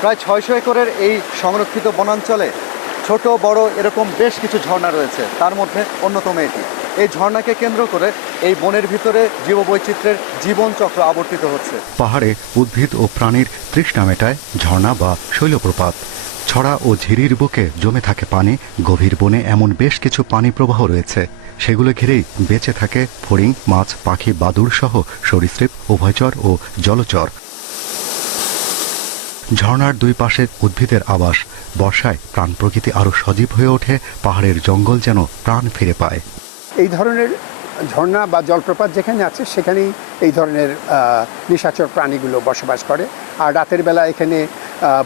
প্রায় ছয়শো একরের এই সংরক্ষিত বনাঞ্চলে ছোট, বড় এরকম বেশ কিছু ঝর্ণা রয়েছে। তার মধ্যে অন্যতম এটি। এই ঝর্ণাকে কেন্দ্র করে এই বনের ভিতরে জীববৈচিত্র্যের জীবনচক্র আবর্তিত হচ্ছে। পাহাড়ে উদ্ভিদ ও প্রাণীর তৃষ্ণা মেটায় ঝর্ণা বা শৈলপ্রপাত। ছড়া ও ঝিরির বুকে জমে থাকে পানি, গভীর বনে এমন বেশ কিছু পানি প্রবাহ রয়েছে। সেগুলো ঘিরেই বেঁচে থাকে ফড়িং, মাছ, পাখি বাদুড় সহ সরীসৃপ, উভয়চর ও জলচর। ঝর্ণার দুই পাশে উদ্ভিদের আবাস, বর্ষায় প্রাণ প্রকৃতি আরও সজীব হয়ে ওঠে, পাহাড়ের জঙ্গল যেন প্রাণ ফিরে পায়। এই ধরনের ঝর্ণা বা জলপ্রপাত যেখানে আছে, সেখানেই এই ধরনের নিশাচর প্রাণীগুলো বসবাস করে। আর রাতের বেলা এখানে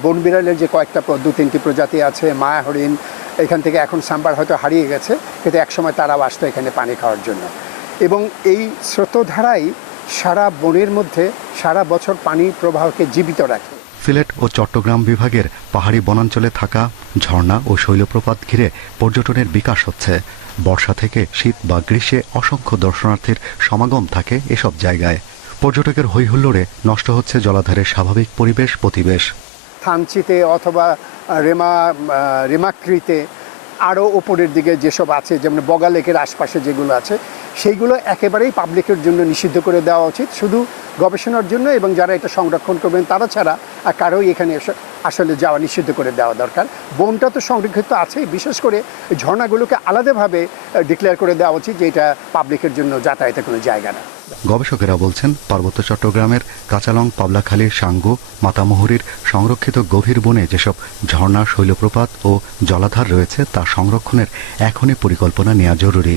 বন বিড়ালের যে কয়েকটা দু তিনটি প্রজাতি আছে, মায়া হরিণ, এখান থেকে এখন সাম্বার হয়তো হারিয়ে গেছে, কিন্তু একসময় তারাও আসতো এখানে পানি খাওয়ার জন্য। এবং এই স্রোতধারাই সারা বনের মধ্যে সারা বছর পানির প্রবাহকে জীবিত রাখে। সিলেট ও চট্টগ্রাম বিভাগের পাহাড়ি বনাঞ্চলে থাকা ঝর্ণা ও শৈলপ্রপাত ঘিরে পর্যটনের বিকাশ হচ্ছে। বর্ষা থেকে শীত বা গ্রীষ্মে অসংখ্য দর্শনার্থীর সমাগম থাকে এসব জায়গায়। পর্যটকের হৈহুল্লোড়ে নষ্ট হচ্ছে জলাধারের স্বাভাবিক পরিবেশ প্রতিবেশ। থানচিতে অথবা রেমা আহ, রেমাক্রিতে আরও ওপরের দিকে যেসব আছে যেমন বগা লেকের আশপাশে যেগুলো আছে সেইগুলো একেবারেই পাবলিকের জন্য নিষিদ্ধ করে দেওয়া উচিত। শুধু গবেষণার জন্য এবং যারা এটা সংরক্ষণ করবেন, তারা ছাড়া আর কারোই এখানে আসলে যাওয়া নিষিদ্ধ করে দেওয়া দরকার। বনটা তো সংরক্ষিত আছেই, বিশেষ করে ঝর্ণাগুলোকে আলাদাভাবে ডিক্লেয়ার করে দেওয়া উচিত যে এটা পাবলিকের জন্য যাতায়াতের কোনো জায়গা না। গবেষকেরা বলছেন, পার্বত্য চট্টগ্রামের কাঁচালং পাবলাখালীর সাঙ্গু, মাতামহুরির সংরক্ষিত গভীর বনে যেসব ঝর্ণা, শৈলপ্রপাত ও জলাধার রয়েছে, তা সংরক্ষণের এখনই পরিকল্পনা নেওয়া জরুরি।